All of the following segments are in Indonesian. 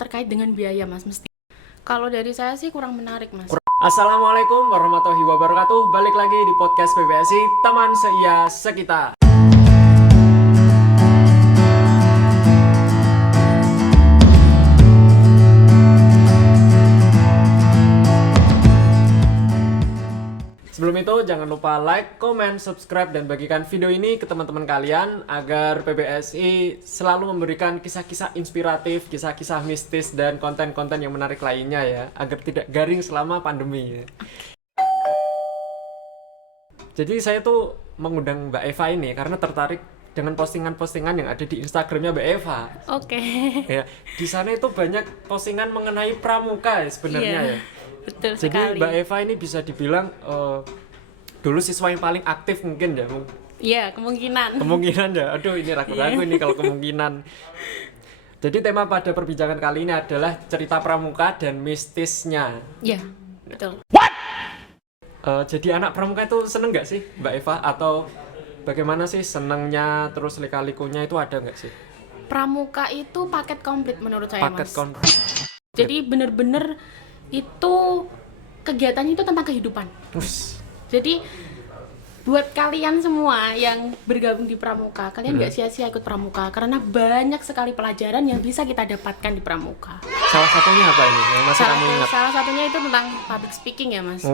terkait dengan biaya Mas mesti. Kalau dari saya sih kurang menarik Mas. Assalamualaikum warahmatullahi wabarakatuh. Balik lagi di podcast PBSI Teman Seia Sekita. Sebelum itu jangan lupa like, comment, subscribe, dan bagikan video ini ke teman-teman kalian agar PBSI selalu memberikan kisah-kisah inspiratif, kisah-kisah mistis, dan konten-konten yang menarik lainnya ya, agar tidak garing selama pandemi ya. Jadi saya tuh mengundang Mbak Eva ini karena tertarik dengan postingan-postingan yang ada di Instagramnya Mbak Eva. Oke. Ya, di sana itu banyak postingan mengenai pramuka ya sebenarnya Iya, ya. betul Jadi sekali. Mbak Eva ini bisa dibilang dulu siswa yang paling aktif mungkin ya. Iya, kemungkinan. Kemungkinan ya. Aduh ini ragu-ragu ini kalau kemungkinan. Jadi tema pada perbincangan kali ini adalah cerita pramuka dan mistisnya. Iya, betul. Jadi anak pramuka itu seneng nggak sih Mbak Eva? Atau bagaimana sih senengnya terus lika-likunya itu ada nggak sih? Pramuka itu paket komplit menurut saya Paket Mas. konflik. Jadi bener-bener itu kegiatannya itu tentang kehidupan. Jadi buat kalian semua yang bergabung di pramuka, kalian nggak sia-sia ikut pramuka karena banyak sekali pelajaran yang bisa kita dapatkan di pramuka. Salah satunya apa ini? Yang masih kamu ingat? Salah satunya itu tentang public speaking ya Mas.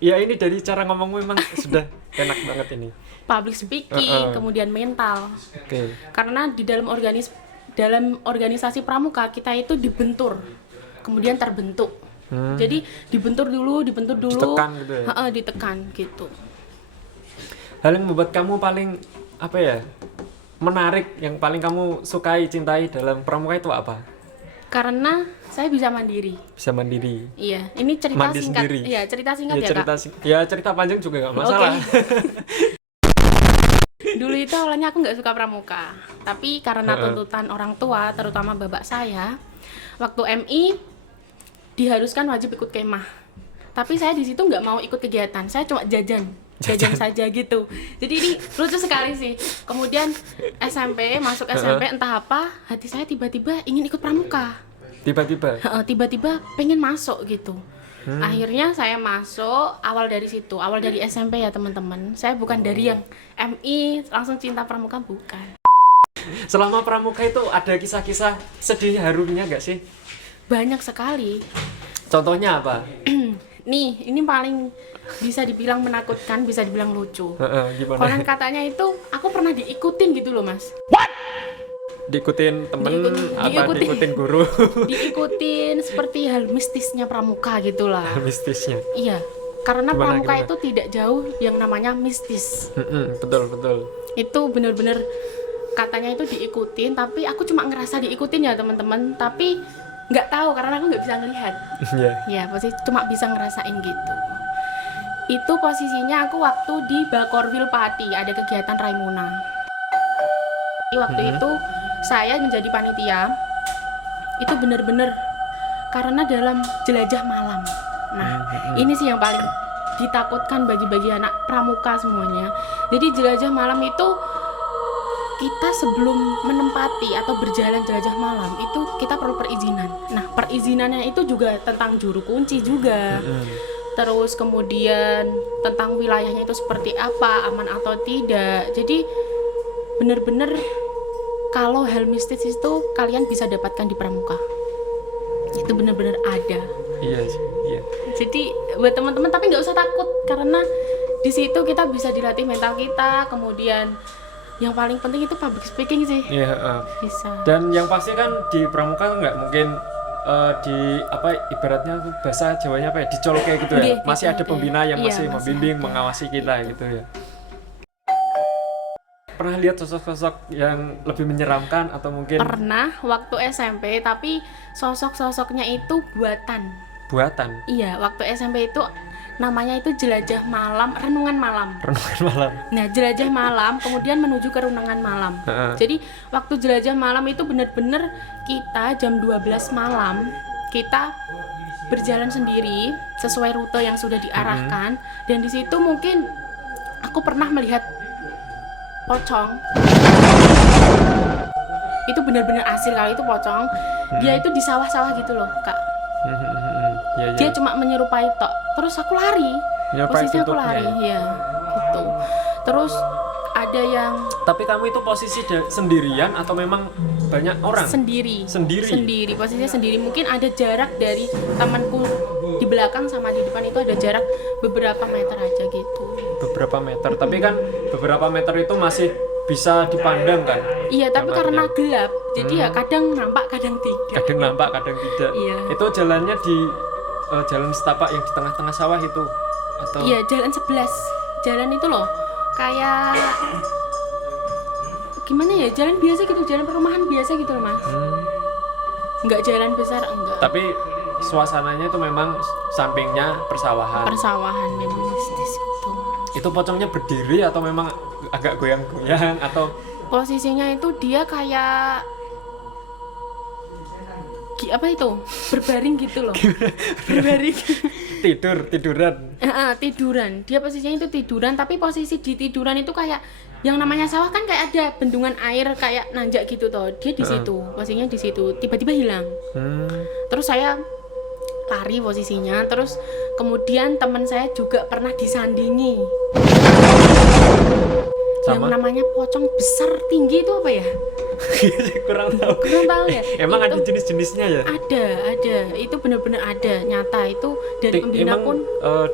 Ya ini dari cara ngomongmu memang sudah enak banget ini. Public speaking, kemudian mental. Oke. Karena di dalam organisasi pramuka kita itu dibentur, kemudian terbentuk. Jadi dibentur dulu, Ditekan gitu ya? Ditekan gitu. Hal yang membuat kamu paling apa ya? Menarik, yang paling kamu sukai, cintai dalam pramuka itu apa? Karena saya bisa mandiri. Bisa mandiri. Iya, ini cerita Mandi singkat. sendiri. Iya, cerita singkat Ya, ya Kak. cerita panjang juga nggak masalah. Dulu itu awalnya aku nggak suka pramuka, tapi karena tuntutan orang tua, terutama bapak saya, waktu MI diharuskan wajib ikut kemah. Tapi saya di situ nggak mau ikut kegiatan, saya cuma jajan saja gitu. Jadi ini lucu sekali sih. Kemudian masuk SMP entah apa, hati saya tiba-tiba ingin ikut pramuka. Tiba-tiba pengen masuk gitu. Akhirnya saya masuk, awal dari situ, awal dari SMP ya teman-teman. Saya bukan dari yang MI langsung cinta pramuka, bukan. Selama pramuka itu ada kisah-kisah sedih harunya nggak sih? Banyak sekali. Contohnya apa? Nih, ini paling bisa dibilang menakutkan, bisa dibilang lucu. Gimana? Konon katanya itu aku pernah diikutin gitu loh mas. Diikutin temen apa diikutin. diikutin guru? Diikutin seperti hal mistisnya pramuka gitulah. Mistisnya. Iya, karena pramuka Gimana? itu tidak jauh yang namanya mistis. Betul. Itu bener-bener katanya itu diikutin, tapi aku cuma ngerasa diikutin ya teman-teman, tapi nggak tahu karena aku nggak bisa ngelihat. Ya pasti cuma bisa ngerasain gitu. Itu posisinya aku waktu di Bakorwil Pati, ada kegiatan Raimuna. Waktu itu saya menjadi panitia, itu bener-bener karena dalam jelajah malam. Nah ini sih yang paling ditakutkan bagi anak pramuka semuanya. Jadi jelajah malam itu kita sebelum menempati atau berjalan jelajah malam itu kita perlu perizinan. Nah perizinannya itu juga tentang juru kunci juga. Terus kemudian tentang wilayahnya itu seperti apa, aman atau tidak. Jadi benar-benar kalau hal mistis itu kalian bisa dapatkan di pramuka. Itu benar-benar ada. Iya. Jadi buat teman-teman tapi nggak usah takut karena di situ kita bisa dilatih mental kita, kemudian yang paling penting itu public speaking sih. Iya. Bisa. Dan yang pasti kan di pramuka nggak mungkin di apa ibaratnya bahasa Jawanya apa ya dicol kayak gitu ya. Masih ada pembina yang Iya, masih membimbing, mengawasi kita gitu ya. Pernah lihat sosok-sosok yang lebih menyeramkan atau mungkin Pernah waktu SMP, tapi sosok-sosoknya itu buatan. buatan? Iya, waktu SMP itu namanya itu jelajah malam, renungan malam. Nah, jelajah malam kemudian menuju ke renungan malam. Jadi waktu jelajah malam itu benar-benar kita jam 12 malam kita berjalan sendiri sesuai rute yang sudah diarahkan. Dan di situ mungkin aku pernah melihat pocong Itu benar-benar asli kalau itu pocong. Dia itu di sawah-sawah gitu loh, Kak. Ya. Dia cuma menyerupai tok. Terus aku lari. Posisinya aku lari, ya. Gitu. Terus ada yang Tapi kamu itu posisi sendirian atau memang banyak orang? Sendiri. Posisinya sendiri. Mungkin ada jarak dari temanku di belakang sama di depan itu ada jarak beberapa meter aja gitu. Beberapa meter. Tapi kan beberapa meter itu masih bisa dipandang kan? Iya, tapi karena gelap, jadi ya kadang nampak, kadang tidak. Kadang nampak, kadang tidak. Iya. Itu jalannya di jalan setapak yang di tengah-tengah sawah itu atau? Iya, jalan 11. Jalan itu loh, kayak gimana ya? Jalan biasa gitu, jalan perumahan biasa gitu loh, Mas. Enggak jalan besar, enggak. Tapi suasananya itu memang sampingnya persawahan. Persawahan memang mistis gitu. Itu pocongnya berdiri atau memang agak goyang-goyang atau posisinya itu dia kayak apa itu? Berbaring gitu loh. Berbaring. Tiduran. Dia posisinya itu tiduran, tapi posisi di tiduran itu kayak yang namanya sawah kan kayak ada bendungan air kayak nanjak gitu toh. Dia di situ, posisinya di situ. Tiba-tiba hilang. Terus saya lari posisinya, terus kemudian teman saya juga pernah disandingi. Yang namanya pocong besar tinggi itu apa ya? kurang tahu ya. Emang itu, ada jenis-jenisnya ya? Ada. Itu benar-benar ada, nyata itu dari pembina pun.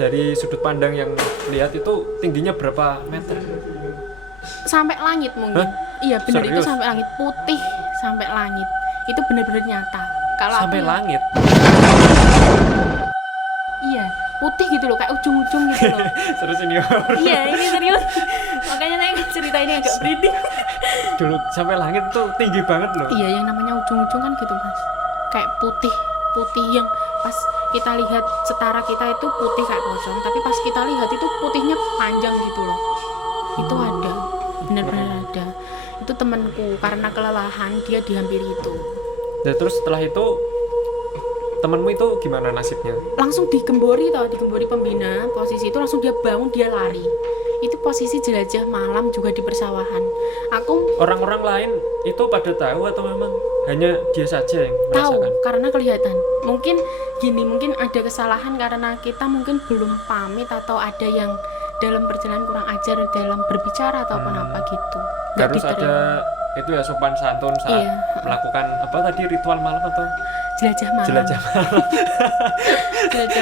Dari sudut pandang yang lihat itu tingginya berapa meter? Sampai langit mungkin. Hah? Iya benar, itu Serius? sampai langit, putih sampai langit. Itu benar-benar nyata. Kalau Sampai langit. Iya, putih gitu loh, kayak ujung-ujung gitu loh. Terus ini Iya, ini serius. Makanya saya cerita ini agak merinding. dulu sampai langit tuh tinggi banget loh. Iya, yang namanya ujung-ujung kan gitu, Mas. Kayak putih yang pas kita lihat setara kita itu putih kayak pocong, tapi pas kita lihat itu putihnya panjang gitu loh. Itu ada, benar-benar ada. Itu temanku karena kelelahan dia dihampiri itu. Dan terus setelah itu temanmu itu gimana nasibnya? Langsung digembori pembina, posisi itu langsung dia bangun, dia lari. Itu posisi jelajah malam juga di persawahan. Orang-orang lain itu pada tahu atau memang hanya dia saja yang tahu merasakan? karena kelihatan. Mungkin ada kesalahan karena kita mungkin belum pamit atau ada yang dalam perjalanan kurang ajar dalam berbicara ataupun apa gitu. Harus ada itu ya sopan santun saat melakukan apa tadi ritual malam atau jelajah malam. Jelajah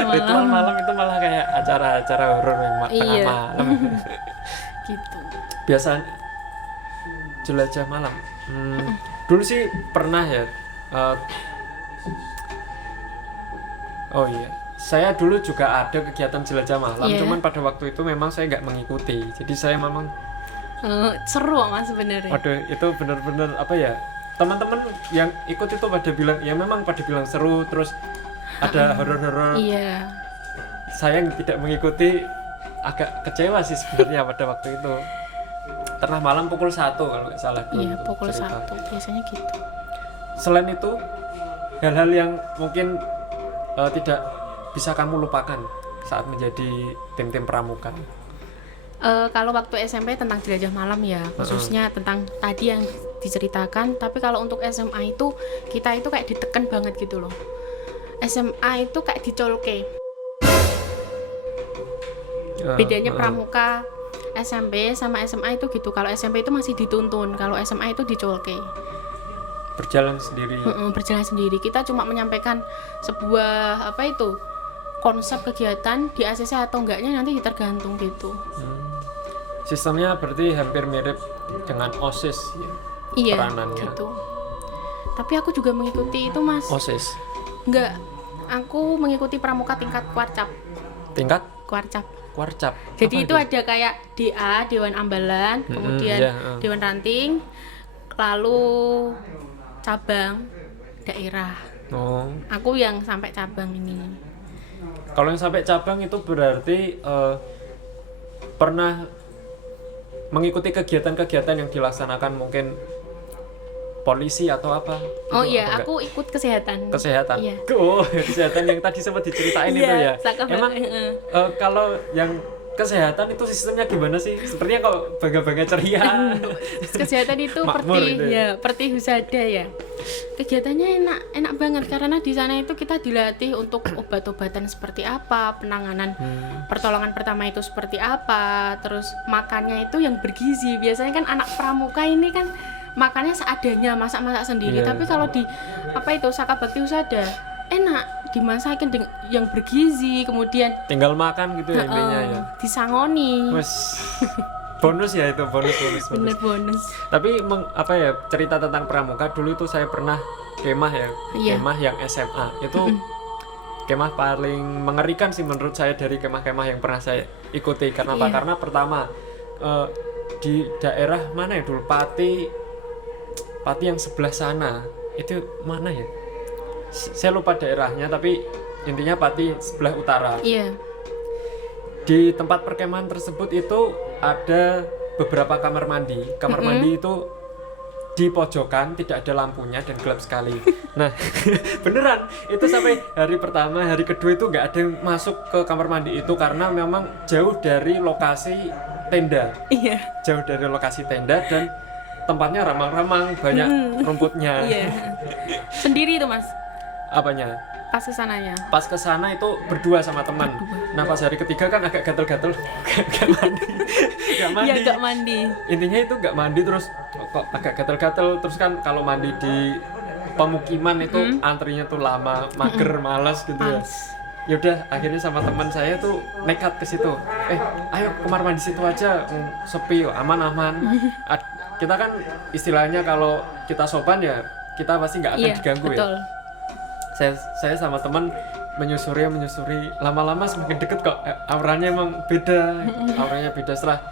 malam. Ritual malam itu malah kayak acara-acara horor yang tengah malam. Gitu. Biasa jelajah malam. Dulu sih pernah ya. Oh iya. Saya dulu juga ada kegiatan jelajah malam, cuman pada waktu itu memang saya nggak mengikuti. Jadi saya memang seru Mas sebenarnya. Waduh, itu benar-benar apa ya? Teman-teman yang ikut itu pada bilang ya memang pada bilang seru, terus ada horor-horor. Iya. Saya yang tidak mengikuti agak kecewa sih sebenarnya pada waktu itu. Tengah malam pukul 1 kalau nggak salah. Iya, pukul 1 biasanya gitu. Selain itu, hal-hal yang mungkin tidak bisa kamu lupakan saat menjadi tim-tim pramuka. Kalau waktu SMP tentang jelajah malam ya, khususnya tentang tadi yang diceritakan. Tapi kalau untuk SMA itu kita itu kayak ditekan banget gitu loh. SMA itu kayak dicolke. Bedanya pramuka SMP sama SMA itu gitu. Kalau SMP itu masih dituntun, kalau SMA itu dicolke. Berjalan sendiri. Berjalan sendiri. Kita cuma menyampaikan sebuah konsep kegiatan di ACC atau enggaknya nanti tergantung gitu. Sistemnya berarti hampir mirip dengan OSIS ya. Iya, peranannya. Gitu. Tapi aku juga mengikuti itu, Mas. OSIS. Enggak. Aku mengikuti pramuka tingkat Kwarcap. Tingkat? Kwarcap. Jadi itu ada kayak DA, Dewan Ambalan, kemudian Dewan Ranting, lalu cabang, daerah. Oh. Aku yang sampai cabang ini. Kalau yang sampai cabang itu berarti pernah mengikuti kegiatan-kegiatan yang dilaksanakan mungkin polisi atau apa? Oh iya, aku ikut kesehatan. Kesehatan. Iya. Oh, kesehatan yang tadi sempat diceritain itu ya. Emang kalau yang kesehatan itu sistemnya gimana sih? Sepertinya kok bangga-bangga ceria. Kesehatan itu Makmur seperti gitu ya? seperti husada ya. Kegiatannya enak banget karena di sana itu kita dilatih untuk obat-obatan seperti apa, penanganan pertolongan pertama itu seperti apa, terus makannya itu yang bergizi. Biasanya kan anak pramuka ini kan makannya seadanya, masak-masak sendiri. Yeah. Tapi kalau di Saka Bakti Husada enak dimasakin yang bergizi, kemudian Tinggal makan gitu ya intinya ya. disangoni. Wes bonus ya itu, bonus. Bener bonus. Tapi cerita tentang pramuka dulu itu saya pernah kemah ya. Iya. Kemah yang SMA. Itu kemah paling mengerikan sih menurut saya dari kemah-kemah yang pernah saya ikuti. Karena apa? Iya. Karena pertama di daerah mana ya dulu, Pati yang sebelah sana. Itu mana ya? Saya lupa daerahnya, tapi intinya Pati sebelah utara. Iya. Di tempat perkemahan tersebut itu ada beberapa kamar mandi. Kamar mandi itu di pojokan, tidak ada lampunya dan gelap sekali. Nah, beneran itu sampai hari pertama, hari kedua itu nggak ada yang masuk ke kamar mandi itu karena memang jauh dari lokasi tenda. Iya. Jauh dari lokasi tenda dan tempatnya ramang-ramang, banyak rumputnya. Iya. Sendiri itu, Mas. Apanya? Pas kesananya. Pas kesana itu berdua sama teman. Nah pas hari ketiga kan agak gatel-gatel, gak mandi. Iya, gak mandi. Intinya itu gak mandi terus kok agak gatel-gatel. Terus kan kalau mandi di pemukiman itu antrinya tuh lama, mager, malas gitu ya. Yaudah akhirnya sama teman saya tuh nekat ke situ. Ayo kamar mandi situ aja, sepi, aman-aman. Kita kan istilahnya kalau kita sopan ya kita pasti nggak akan diganggu betul. Ya. Saya sama teman menyusuri lama-lama semakin deket kok, auranya emang beda. Setelah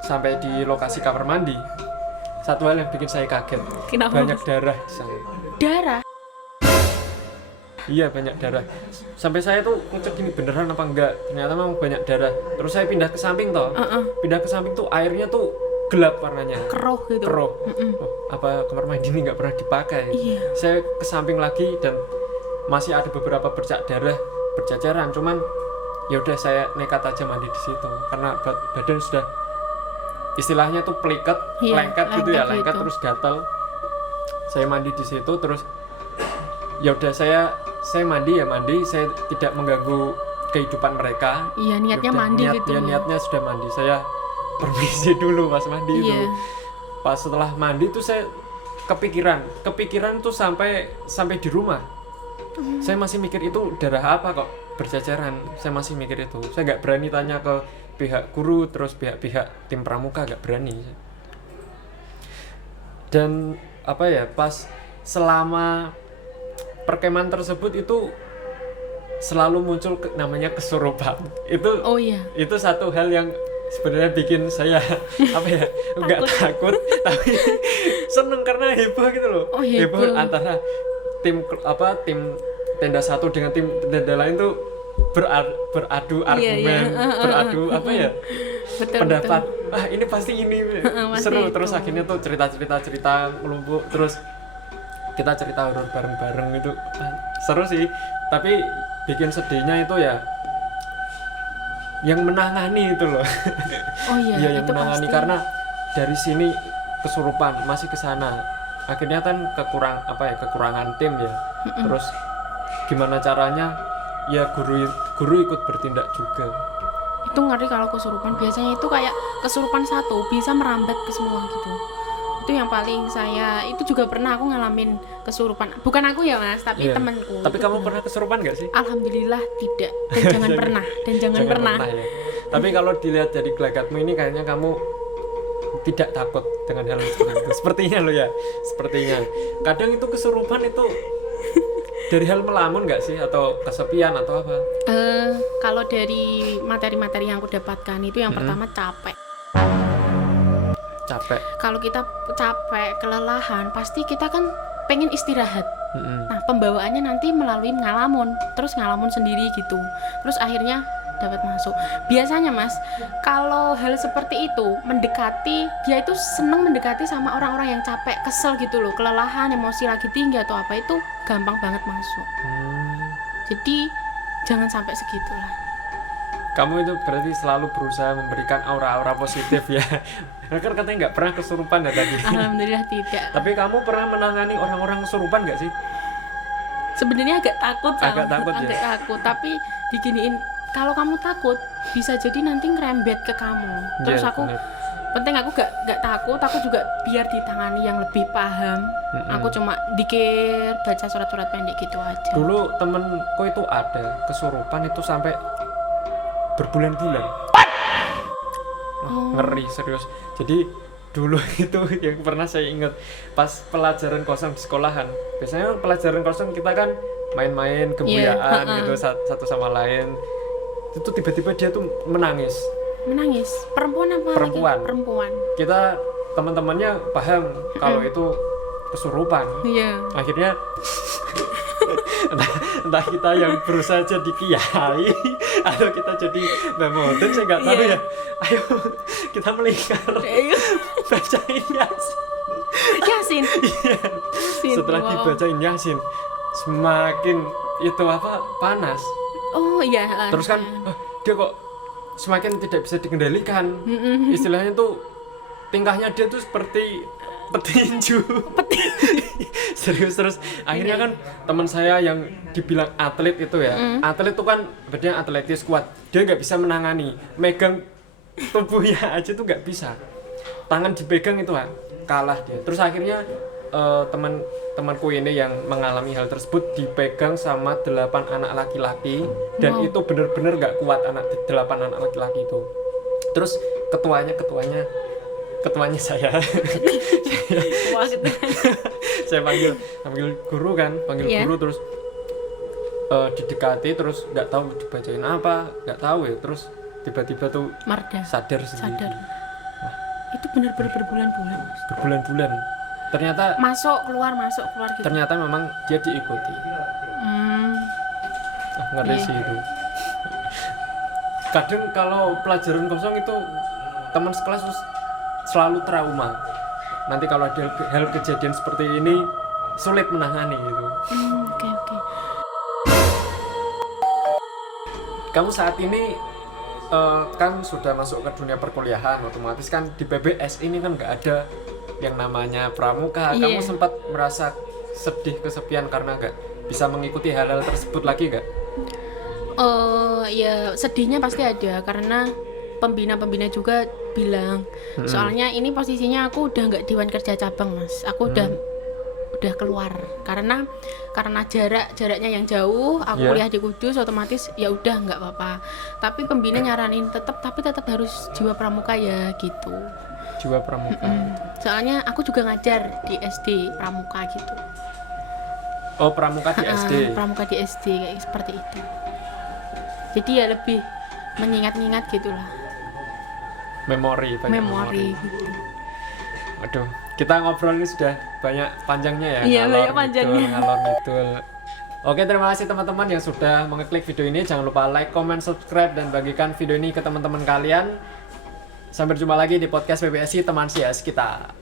sampai di lokasi kamar mandi, satu hal yang bikin saya kaget. Kenapa? Banyak darah di sana. Darah? Iya banyak darah, sampai saya tuh ngecek gini beneran apa enggak, ternyata memang banyak darah. Terus saya pindah ke samping pindah ke samping tuh airnya tuh gelap warnanya, keruh gitu. Oh, apa kamar mandi ini nggak pernah dipakai. Iya. Saya ke samping lagi dan masih ada beberapa bercak darah berceceran, cuman ya udah saya nekat aja mandi di situ karena badan sudah istilahnya tuh peliket, lengket gitu ya, lengket terus gatal. Saya mandi di situ terus ya udah saya mandi, saya tidak mengganggu kehidupan mereka. Iya, niatnya Yaudah, mandi gitu. Ya niatnya sudah mandi. Saya permisi dulu pas mandi itu. Pas setelah mandi tuh saya kepikiran tuh sampai di rumah. Saya masih mikir itu darah apa kok berceceran. Saya masih mikir itu. Saya nggak berani tanya ke pihak guru, terus pihak tim pramuka nggak berani. Dan pas selama perkemahan tersebut itu selalu muncul namanya kesurupan. Itu satu hal yang sebenarnya bikin saya nggak takut tapi seneng karena heboh gitu loh. Heboh antara tim tenda satu dengan tim tenda lain tuh beradu argumen, beradu pendapat. Ini pasti ini seru. Terus akhirnya tuh cerita ngelumpuk, terus kita cerita horor bareng-bareng itu seru sih. Tapi bikin sedihnya itu ya yang menangani itu loh. Yang menangani pasti. Karena dari sini kesurupan masih ke sana. Akhirnya kan kekurangan tim ya. Terus gimana caranya? Ya guru ikut bertindak juga. Itu ngeri kalau kesurupan. Biasanya itu kayak kesurupan satu bisa merambat ke semua gitu. Itu yang paling saya itu juga pernah aku ngalamin kesurupan. Bukan aku ya Mas, tapi temanku. Tapi kamu pernah kesurupan nggak sih? Alhamdulillah tidak, dan jangan pernah ya. Tapi kalau dilihat dari gelagatmu ini kayaknya kamu tidak takut dengan hal seperti itu. Sepertinya lo ya, sepertinya. Kadang itu kesurupan itu dari hal melamun nggak sih, atau kesepian atau apa? Kalau dari materi-materi yang aku dapatkan itu yang pertama capek. Kalau kita capek, kelelahan, pasti kita kan pengen istirahat. Nah, pembawaannya nanti melalui ngalamun, terus ngalamun sendiri gitu. Terus akhirnya dapat masuk. Biasanya Mas, kalau hal seperti itu dia itu seneng mendekati sama orang-orang yang capek, kesel gitu loh, kelelahan, emosi lagi tinggi atau apa, itu gampang banget masuk. Jadi jangan sampai segitulah. Kamu itu berarti selalu berusaha memberikan aura-aura positif ya. Kan katanya nggak pernah kesurupan ya tadi. Alhamdulillah tidak. Tapi kamu pernah menangani orang-orang kesurupan nggak sih? Sebenarnya agak takut Agak takut ya? agak takut, tapi diginiin, kalau kamu takut bisa jadi nanti ngerembet ke kamu. Terus Iya, aku bener. penting aku gak takut, aku juga biar ditangani yang lebih paham. Aku cuma dikir baca surat-surat pendek gitu aja. Dulu temenku itu ada kesurupan itu sampai berbulan-bulan. Ngeri serius. Jadi dulu itu yang pernah saya ingat pas pelajaran kosong di sekolahan. Biasanya pelajaran kosong kita kan main-main, gembuyaan gitu satu sama lain. Itu tiba-tiba dia tuh menangis. Menangis. Perempuan apa? Perempuan. Lagi? Perempuan. Kita teman-temannya paham kalau itu kesurupan. Iya. Akhirnya entah kita yang berusaha jadi kiai atau kita jadi memoten, saya nggak tahu ya. Ayo kita melingkar, bacain Yasin. Yasin. Setelah dibacain Yasin, semakin itu panas. Oh iya. Terus kan dia kok semakin tidak bisa dikendalikan. Istilahnya tuh tingkahnya dia tuh seperti petinju. Serius. Terus akhirnya kan teman saya yang dibilang atlet itu ya, atlet itu kan badannya atletis kuat, dia nggak bisa menangani, megang tubuhnya aja tuh nggak bisa, tangan dipegang itu kalah dia. Terus akhirnya temanku ini yang mengalami hal tersebut dipegang sama 8 anak laki-laki, dan itu bener-bener nggak kuat 8 anak laki-laki itu. Terus ketuanya saya saya panggil guru kan, guru, terus didekati, terus nggak tahu dibacain apa, nggak tahu ya, terus tiba-tiba tuh Marda. sadar sendiri. Itu benar-benar berbulan-bulan. Berbulan-bulan ternyata masuk keluar gitu. Ternyata memang dia diikuti. Ngeri sih itu. Kadang kalau pelajaran kosong itu teman sekelas selalu trauma. Nanti kalau ada hal kejadian seperti ini sulit menangani gitu. Oke. Kamu saat ini kan sudah masuk ke dunia perkuliahan, otomatis kan di PBS ini kan nggak ada yang namanya pramuka. Kamu sempat merasa sedih, kesepian karena nggak bisa mengikuti hal-hal tersebut lagi nggak? Ya sedihnya pasti ada, karena pembina juga bilang, soalnya ini posisinya aku udah nggak Dewan Kerja Cabang, Mas. Aku udah keluar karena jaraknya yang jauh. Aku kuliah di Kudus, otomatis ya udah nggak apa-apa. Tapi pembina nyaranin tetap harus jiwa pramuka ya gitu. Jiwa pramuka. Soalnya aku juga ngajar di SD pramuka gitu. Oh, pramuka di SD. Pramuka di SD kayak seperti itu. Jadi ya lebih mengingat-ingat gitulah. Memori gitu. Aduh, kita ngobrol ini sudah banyak panjangnya ya. Iya, banyak panjangnya. Ngalor ngidul. Oke, terima kasih teman-teman yang sudah mengeklik video ini. Jangan lupa like, comment, subscribe, dan bagikan video ini ke teman-teman kalian. Sampai jumpa lagi di podcast PBSI Teman CS kita.